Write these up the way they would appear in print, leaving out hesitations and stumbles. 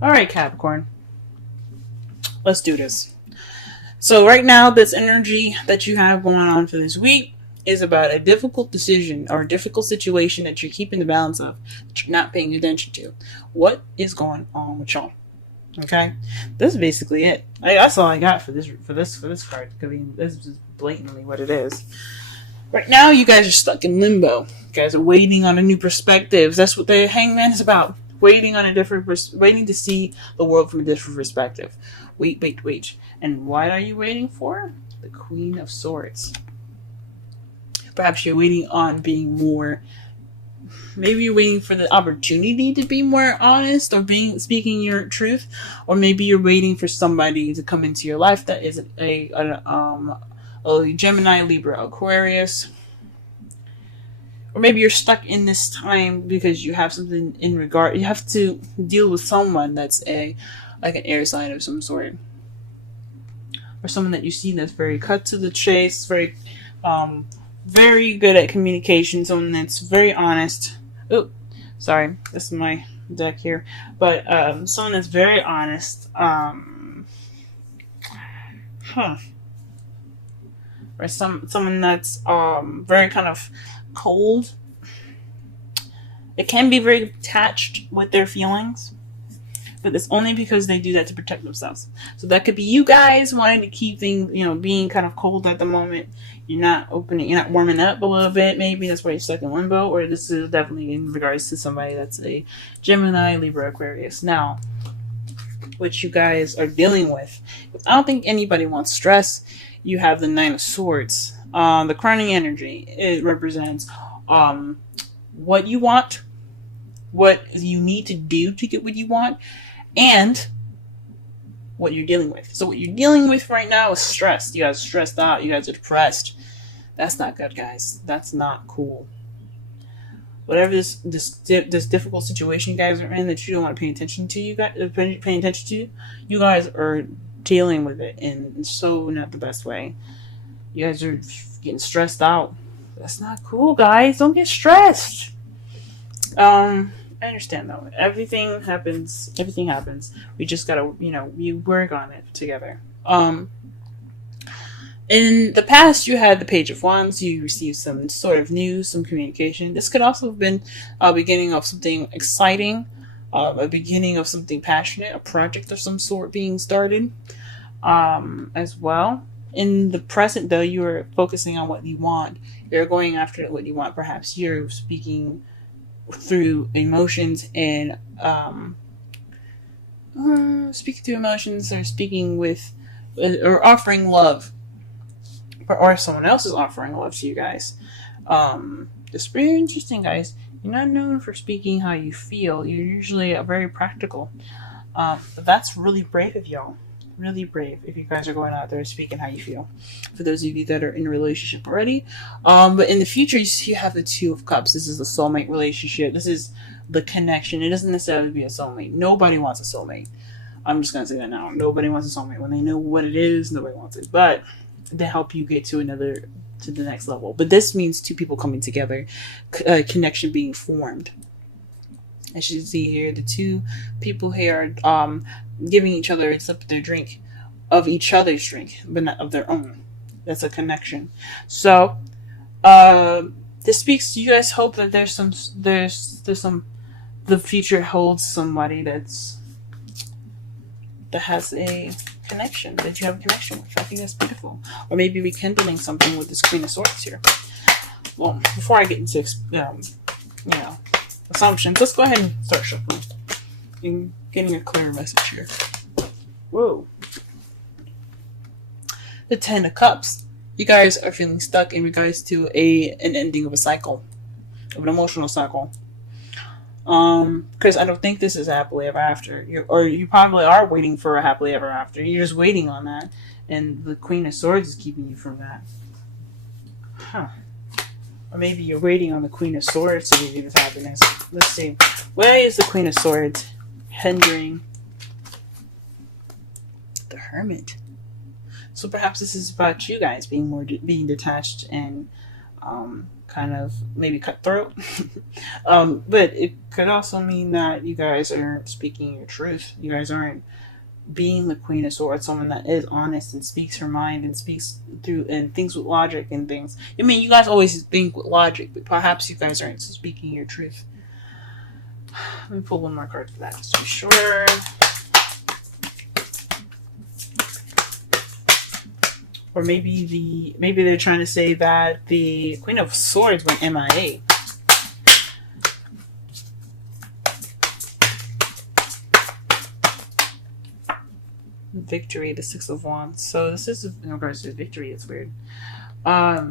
All right, Capricorn. Let's do this. So right now, this energy that you have going on for this week is about a difficult decision or a difficult situation that you're keeping the balance of, that you're not paying attention to. What is going on with y'all? Okay, this is basically it. That's all I got for this card. I mean, this is blatantly what it is. Right now, you guys are stuck in limbo. You guys are waiting on a new perspective. That's what the Hangman is about. Waiting on a waiting to see the world from a different perspective. Wait. And what are you waiting for? The Queen of Swords. Perhaps you're waiting on being more. Maybe you're waiting for the opportunity to be more honest or speaking your truth, or maybe you're waiting for somebody to come into your life that is a Gemini, Libra, Aquarius. Or maybe you're stuck in this time because you have something you have to deal with someone that's like an air sign of some sort. Or someone that you see that's very cut to the chase, very good at communication, someone that's very honest. Oh, sorry, this is my deck here. But someone that's very honest. Or someone that's very kind of cold. It can be very attached with their feelings, but it's only because they do that to protect themselves. So that could be you guys wanting to keep things, being kind of cold at the moment. You're not warming up a little bit. Maybe that's why you're stuck in limbo. Or this is definitely in regards to somebody that's a Gemini, Libra, Aquarius. Now, what you guys are dealing with, I don't think anybody wants stress. You have the Nine of Swords. The crowning energy, it represents what you want, what you need to do to get what you want, and what you're dealing with. So what you're dealing with right now is stress. You guys are stressed out. You guys are depressed. That's not good, guys. That's not cool. Whatever this difficult situation you guys are in that you don't want to pay attention to, you guys are dealing with it in so not the best way. You guys are getting stressed out. That's not cool, guys. Don't get stressed. I understand though. Everything happens. We just gotta, we work on it together. In the past, you had the Page of Wands. You received some sort of news, some communication. This could also have been a beginning of something exciting, a beginning of something passionate, a project of some sort being started, as well. In the present, though, you are focusing on what you want. You're going after what you want. Perhaps you're speaking through emotions and or speaking with or offering love, or someone else is offering love to you guys. It's very interesting, guys. You're not known for speaking how you feel. You're usually very practical. But that's really brave of y'all. Really brave if you guys are going out there speaking how you feel. For those of you that are in a relationship already. But in the future, you have the Two of Cups. This is a soulmate relationship. This is the connection. It doesn't necessarily be a soulmate. Nobody wants a soulmate. I'm just going to say that now. Nobody wants a soulmate. When they know what it is, nobody wants it. But they help you get to the next level. But this means two people coming together, connection being formed. As you see here, the two people here are giving each other a sip of their drink, of each other's drink, but not of their own. That's a connection. So, this speaks to you guys. Hope that there's some, the future holds somebody that has a connection, that you have a connection with. I think that's beautiful. Or maybe rekindling something with this Queen of Swords here. Well, before I get into, assumptions, let's go ahead and start shuffling and getting a clearer message here. Whoa. The Ten of Cups. You guys are feeling stuck in regards to an ending of a cycle, of an emotional cycle. Because I don't think this is happily ever after. You probably are waiting for a happily ever after. You're just waiting on that, and the Queen of Swords is keeping you from that. Or maybe you're waiting on the Queen of Swords to give you this happiness. Let's see. Where is the Queen of Swords hindering the Hermit? So perhaps this is about you guys being detached and kind of maybe cutthroat. But it could also mean that you guys aren't speaking your truth. You guys aren't being the Queen of Swords, someone that is honest and speaks her mind and speaks through and thinks with logic and things. I mean, you guys always think with logic, but perhaps you guys aren't speaking your truth. Let me pull one more card for that, just to be sure. Or maybe they're trying to say that the Queen of Swords went MIA. Victory, the Six of Wands. So this is in regards to victory. It's weird. Let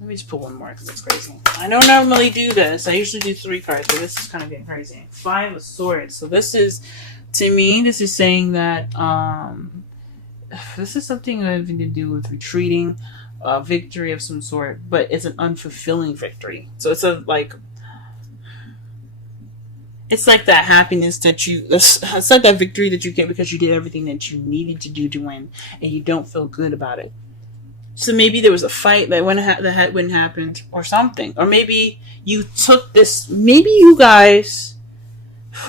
me just pull one more because it's crazy. I don't normally do this. I usually do 3 cards, but this is kind of getting crazy. 5 of Swords. So this is, to me, this is saying that this is something having to do with retreating, victory of some sort, but it's an unfulfilling victory. So it's it's like that happiness that it's like that victory that you get because you did everything that you needed to do to win, and you don't feel good about it. So maybe there was a fight that wouldn't happen, or something, or maybe you took this. Maybe you guys,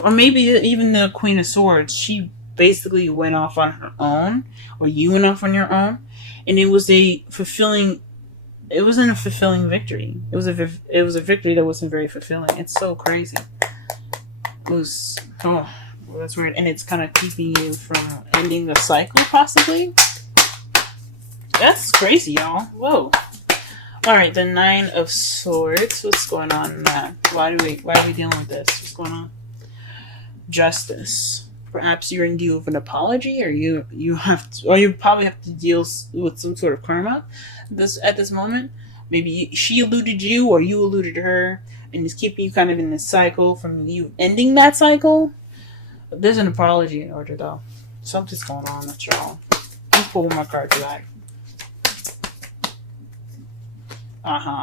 or maybe even the Queen of Swords, she basically went off on her own, or you went off on your own, and it wasn't a fulfilling victory. It was a victory that wasn't very fulfilling. It's so crazy. That's weird, and it's kind of keeping you from ending the cycle, possibly. That's crazy, y'all. Whoa. All right, the 9 of Swords. What's going on in that? Why are we dealing with this? What's going on? Justice. Perhaps you're in deal with an apology, or you probably have to deal with some sort of karma. At this moment, maybe she eluded you, or you eluded her, and it's keeping you kind of in this cycle from you ending that cycle. There's an apology in order, though. Something's going on, that's y'all. Let's pull one more card for that.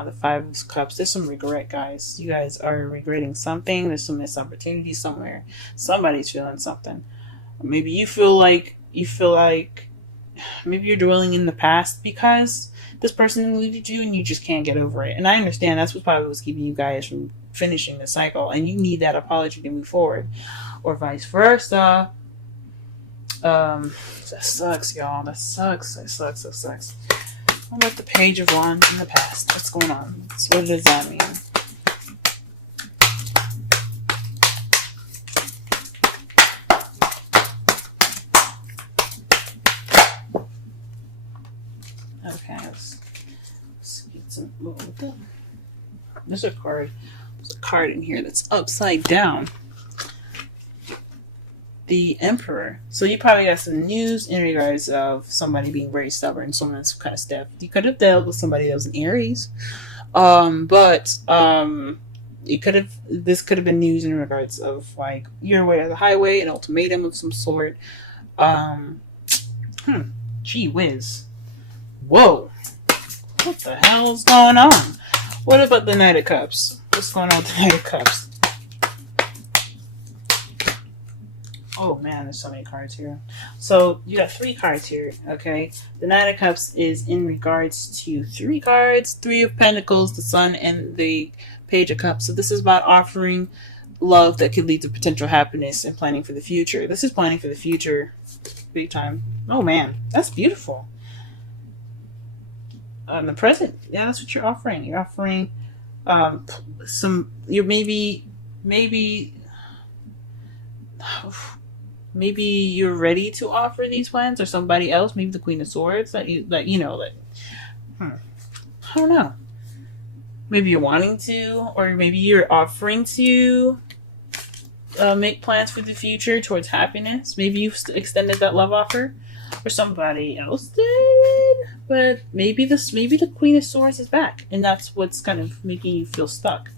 The 5 of Cups. There's some regret, guys. You guys are regretting something. There's some missed opportunity somewhere. Somebody's feeling something. Maybe you feel like maybe you're dwelling in the past because this person eluded you and you just can't get over it. And I understand that's what probably was keeping you guys from finishing the cycle, and you need that apology to move forward, or vice versa. That sucks, y'all. That sucks. What about the Page of Wands in the past? What's going on? So what does that mean? Okay, let's get some. There's a card. There's a card in here that's upside down. The Emperor. So you probably got some news in regards of somebody being very stubborn, someone that's kind of stiff. You could have dealt with somebody that was an Aries, but this could have been news in regards of like your way to the highway, an ultimatum of some sort. Gee whiz. Whoa. What the hell is going on? What about the Knight of Cups? What's going on with the Knight of Cups? Oh man, there's so many cards here. So you got 3 cards here, okay? The Knight of Cups is in regards to 3 cards: 3 of Pentacles, the Sun, and the Page of Cups. So this is about offering love that could lead to potential happiness and planning for the future. This is planning for the future, big time. Oh man, that's beautiful. The present, yeah, that's what you're offering. You're offering maybe you're ready to offer these plans, or somebody else, maybe the Queen of Swords I don't know. Maybe you're wanting to, or maybe you're offering to make plans for the future towards happiness. Maybe you've extended that love offer, or somebody else did. But maybe the Queen of Swords is back, and that's what's kind of making you feel stuck.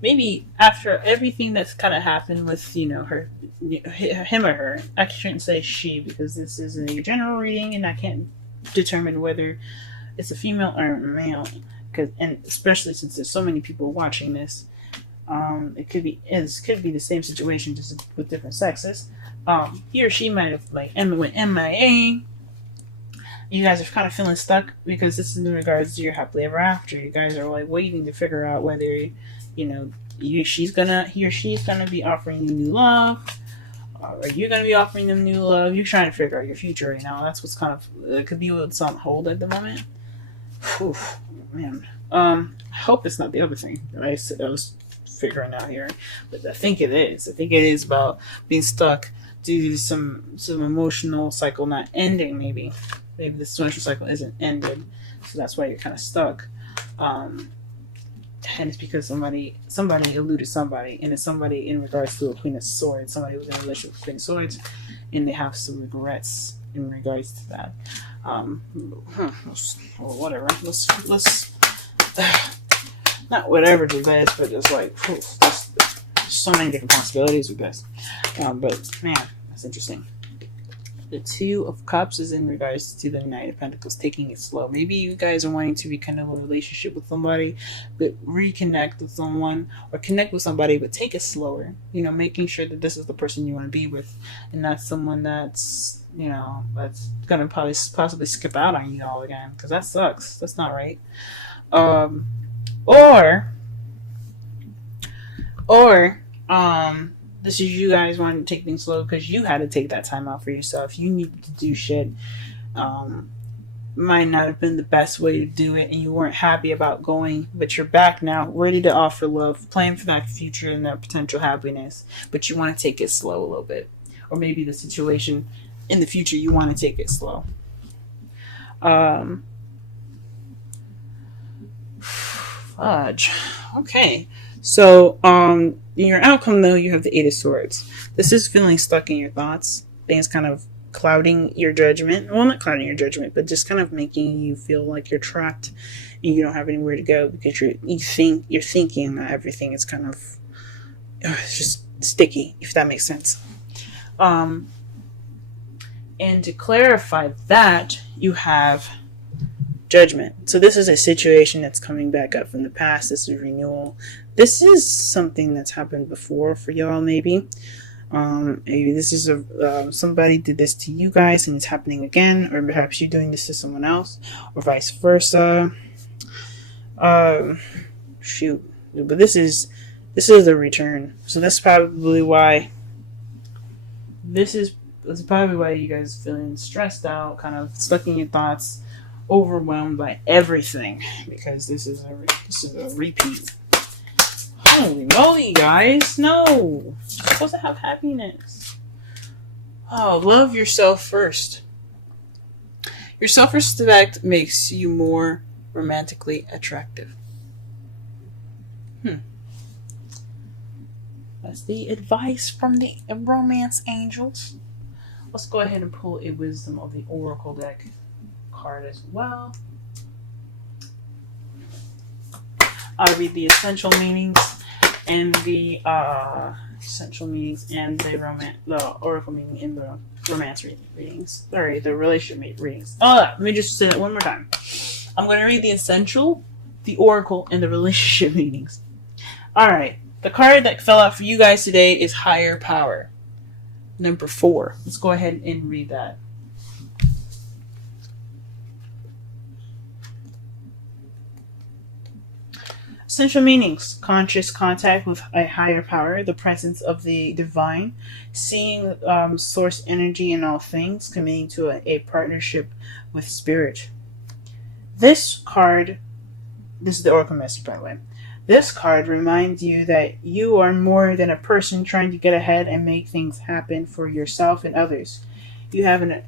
Maybe after everything that's kind of happened with, her, him or her. I shouldn't say she, because this is a general reading and I can't determine whether it's a female or a male. And especially since there's so many people watching this, it could be the same situation, just with different sexes. He or she might have went MIA, You guys are kind of feeling stuck because this is in regards to your happily ever after. You guys are like waiting to figure out whether, you know, he or she's gonna be offering you new love, or you're gonna be offering them new love. You're trying to figure out your future right now. That's what's kind of, it could be what's on hold at the moment. Whew, man. I hope it's not the other thing that I was figuring out here, but I think it is. I think it is about being stuck due to some emotional cycle not ending. Maybe the emotional cycle isn't ended, so that's why you're kind of stuck. And it's because somebody eluded somebody, and it's somebody in regards to a Queen of Swords. Somebody was in a relationship with Queen of Swords, and they have some regrets in regards to that. Whatever. Let's not whatever the best, but just like there's so many different possibilities with this. But man, that's interesting. The Two of Cups is in regards to the Knight of Pentacles, taking it slow. Maybe you guys are wanting to rekindle a relationship with somebody, but reconnect with someone, or connect with somebody, but take it slower. You know, making sure that this is the person you want to be with, and not someone that's, you know, that's gonna possibly skip out on you all again, because that sucks. That's not right. This is you guys wanting to take things slow because you had to take that time out for yourself. You needed to do shit. Might not have been the best way to do it, and you weren't happy about going, but you're back now, ready to offer love, plan for that future and that potential happiness, but you want to take it slow a little bit. Or maybe the situation in the future, you want to take it slow. Fudge. Okay. So, in your outcome, though, you have the Eight of Swords. This is feeling stuck in your thoughts. Things kind of clouding your judgment. Well, not clouding your judgment, but just kind of making you feel like you're trapped and you don't have anywhere to go because you're thinking that everything is kind of it's just sticky, if that makes sense. And to clarify that, you have Judgment. So this is a situation that's coming back up from the past. This is renewal. This is something that's happened before for y'all, maybe. Maybe this is somebody did this to you guys and it's happening again, or perhaps you're doing this to someone else, or vice versa. Shoot. But this is a return. So that's probably why that's probably why you guys feeling stressed out, kind of stuck in your thoughts, overwhelmed by everything, because this is a repeat. Holy moly, guys! No, you're supposed to have happiness. Oh, love yourself first. Your self-respect makes you more romantically attractive. That's the advice from the romance angels. Let's go ahead and pull a Wisdom of the Oracle deck card as well. I'll read the essential meanings and the oracle meaning in the romance readings. Sorry, the relationship readings. Let me just say that one more time. I'm going to read the essential, the oracle, and the relationship meanings. Alright, the card that fell out for you guys today is Higher Power. Number 4. Let's go ahead and read that. Essential meanings: conscious contact with a higher power, the presence of the divine, seeing source energy in all things, committing to a partnership with spirit. This is the oracle message, by the way. This card reminds you that you are more than a person trying to get ahead and make things happen for yourself and others. You have an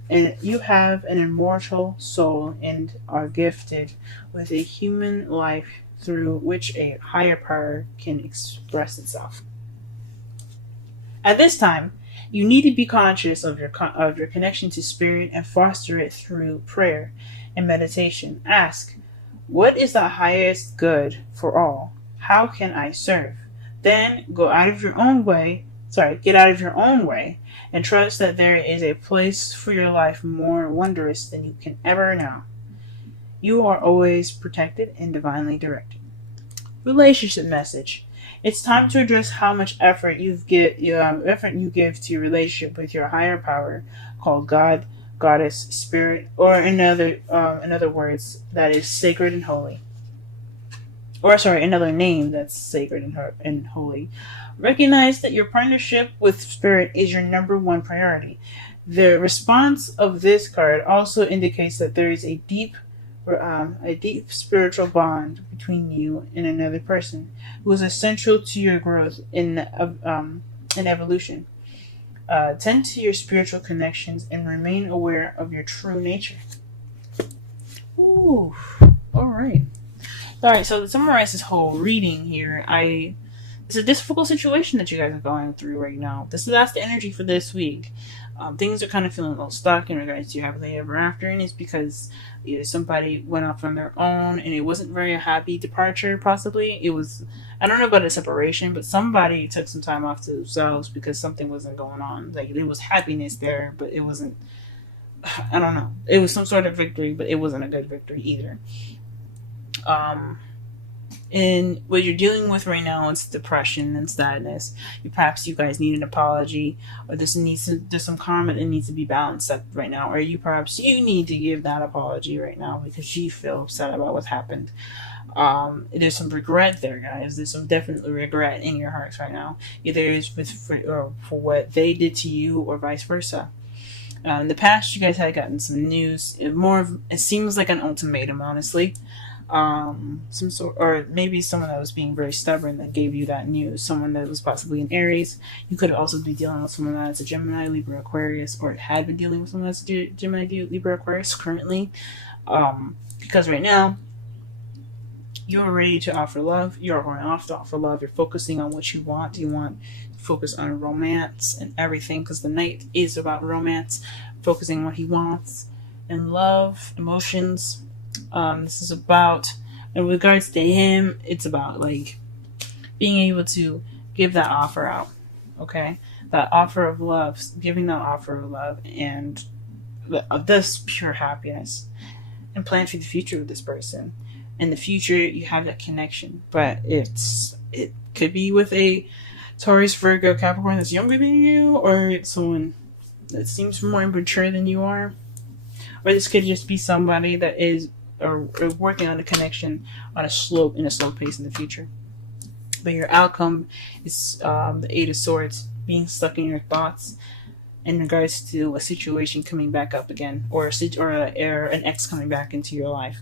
immortal soul and are gifted with a human life through which a higher power can express itself. At this time, you need to be conscious of your connection to spirit and foster it through prayer and meditation. Ask, what is the highest good for all? How can I serve? Then get out of your own way and trust that there is a place for your life more wondrous than you can ever know. You are always protected and divinely directed. Relationship message. It's time to address how much effort you give to your relationship with your higher power called God, goddess, spirit, or in other words, that is sacred and holy. Or sorry, another name that's sacred and holy. Recognize that your partnership with spirit is your number one priority. The response of this card also indicates that there is a deep spiritual bond between you and another person who is essential to your growth in evolution. Tend to your spiritual connections and remain aware of your true nature. Ooh, all right. All right, so to summarize this whole reading here, it's a difficult situation that you guys are going through right now. That's the energy for this week. Things are kind of feeling a little stuck in regards to your happily ever after, and it's because either somebody went off on their own and it wasn't very a happy departure. Possibly it was. I don't know about a separation, but somebody took some time off to themselves because something wasn't going on. Like there was happiness there, but it wasn't. I don't know. It was some sort of victory, but it wasn't a good victory either. And what you're dealing with right now is depression and sadness. Perhaps you guys need an apology, or there's some karma that needs to be balanced up right now, or perhaps you need to give that apology right now because you feel upset about what's happened. There's some regret there, guys. There's some definitely regret in your hearts right now. Either it's for what they did to you, or vice versa. In the past, you guys had gotten some news. It seems like an ultimatum, honestly. Some sort, or maybe someone that was being very stubborn that gave you that news. Someone that was possibly an Aries. You could also be dealing with someone that's a Gemini, Libra, Aquarius, or had been dealing with someone that's a Gemini, Libra, Aquarius currently. Because right now, you're ready to offer love. You're going off to offer love. You're focusing on what you want. You want to focus on romance and everything, because the Knight is about romance, focusing on what he wants and love, emotions. This is about, in regards to him, it's about like being able to give that offer out. Okay, that offer of love, giving that offer of love, and this pure happiness, and plan for the future with this person. In the future, you have that connection, but it could be with a Taurus, Virgo, Capricorn that's younger than you, or it's someone that seems more mature than you are, or this could just be somebody that is or working on a connection in a slow pace in the future. But your outcome is the Eight of Swords, being stuck in your thoughts in regards to a situation coming back up again, or an ex coming back into your life.